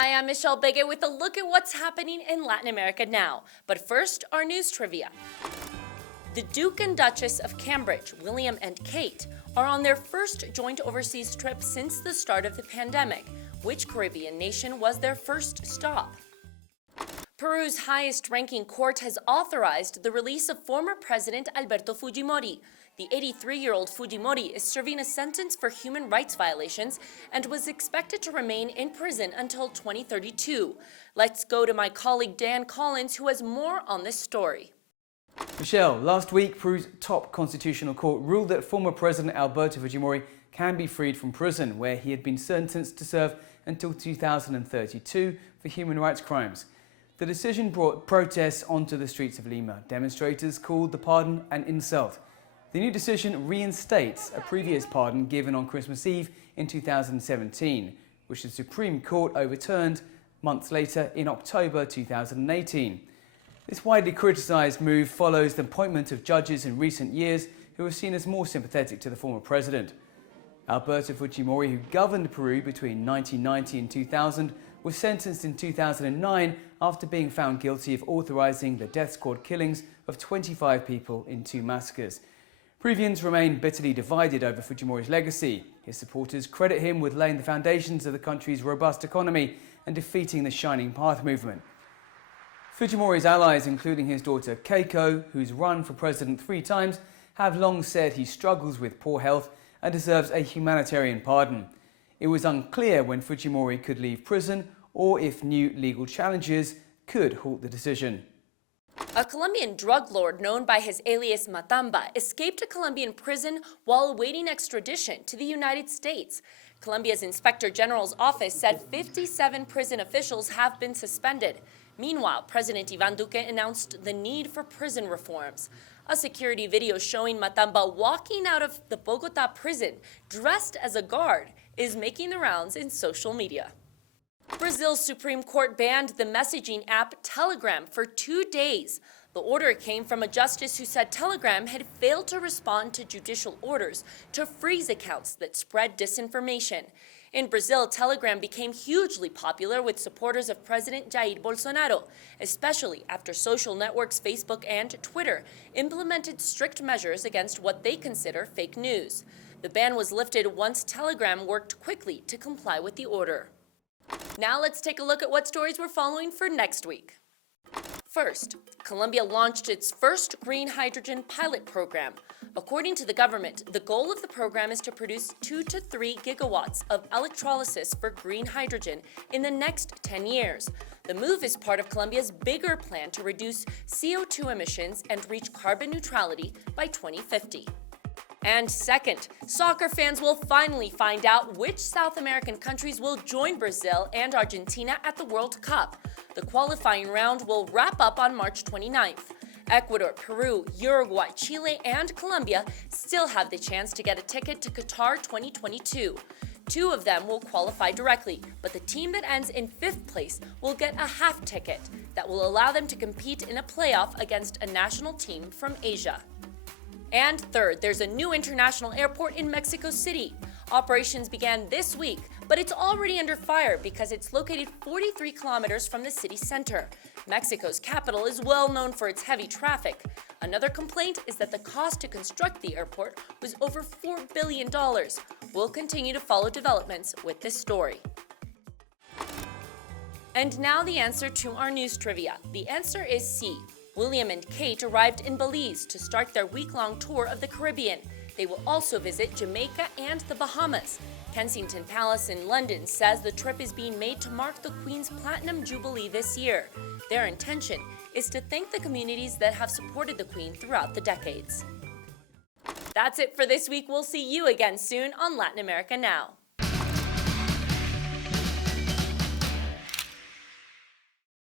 Hi, I'm Michelle Begue with a look at what's happening in Latin America now. But first, our news trivia. The Duke and Duchess of Cambridge, William and Kate, are on their first joint overseas trip since the start of the pandemic. Which Caribbean nation was their first stop? Peru's highest-ranking court has authorized the release of former President Alberto Fujimori. The 83-year-old Fujimori is serving a sentence for human rights violations and was expected to remain in prison until 2032. Let's go to my colleague Dan Collyns, who has more on this story. Michelle, last week Peru's top constitutional court ruled that former President Alberto Fujimori can be freed from prison, where he had been sentenced to serve until 2032 for human rights crimes. The decision brought protests onto the streets of Lima. Demonstrators called the pardon an insult. The new decision reinstates a previous pardon given on Christmas Eve in 2017, which the Supreme Court overturned months later in October 2018. This widely criticised move follows the appointment of judges in recent years who were seen as more sympathetic to the former president. Alberto Fujimori, who governed Peru between 1990 and 2000, was sentenced in 2009 after being found guilty of authorising the death squad killings of 25 people in 2 massacres. Peruvians remain bitterly divided over Fujimori's legacy. His supporters credit him with laying the foundations of the country's robust economy and defeating the Shining Path movement. Fujimori's allies, including his daughter Keiko, who's run for president 3 times, have long said he struggles with poor health and deserves a humanitarian pardon. It was unclear when Fujimori could leave prison or if new legal challenges could halt the decision. A Colombian drug lord known by his alias Matamba escaped a Colombian prison while awaiting extradition to the United States. Colombia's Inspector General's office said 57 prison officials have been suspended. Meanwhile, President Iván Duque announced the need for prison reforms. A security video showing Matamba walking out of the Bogotá prison dressed as a guard is making the rounds in social media. Brazil's Supreme Court banned the messaging app Telegram for 2 days. The order came from a justice who said Telegram had failed to respond to judicial orders to freeze accounts that spread disinformation. In Brazil, Telegram became hugely popular with supporters of President Jair Bolsonaro, especially after social networks Facebook and Twitter implemented strict measures against what they consider fake news. The ban was lifted once Telegram worked quickly to comply with the order. Now let's take a look at what stories we're following for next week. First, Colombia launched its first green hydrogen pilot program. According to the government, the goal of the program is to produce 2 to 3 gigawatts of electrolysis for green hydrogen in the next 10 years. The move is part of Colombia's bigger plan to reduce CO2 emissions and reach carbon neutrality by 2050. And second, soccer fans will finally find out which South American countries will join Brazil and Argentina at the World Cup. The qualifying round will wrap up on March 29th. Ecuador, Peru, Uruguay, Chile, and Colombia still have the chance to get a ticket to Qatar 2022. 2 of them will qualify directly, but the team that ends in 5th place will get a half ticket that will allow them to compete in a playoff against a national team from Asia. And third, there's a new international airport in Mexico City. Operations began this week, but it's already under fire because it's located 43 kilometers from the city center. Mexico's capital is well known for its heavy traffic. Another complaint is that the cost to construct the airport was over $4 billion. We'll continue to follow developments with this story. And now the answer to our news trivia. The answer is C. William and Kate arrived in Belize to start their week-long tour of the Caribbean. They will also visit Jamaica and the Bahamas. Kensington Palace in London says the trip is being made to mark the Queen's Platinum Jubilee this year. Their intention is to thank the communities that have supported the Queen throughout the decades. That's it for this week. We'll see you again soon on Latin America Now.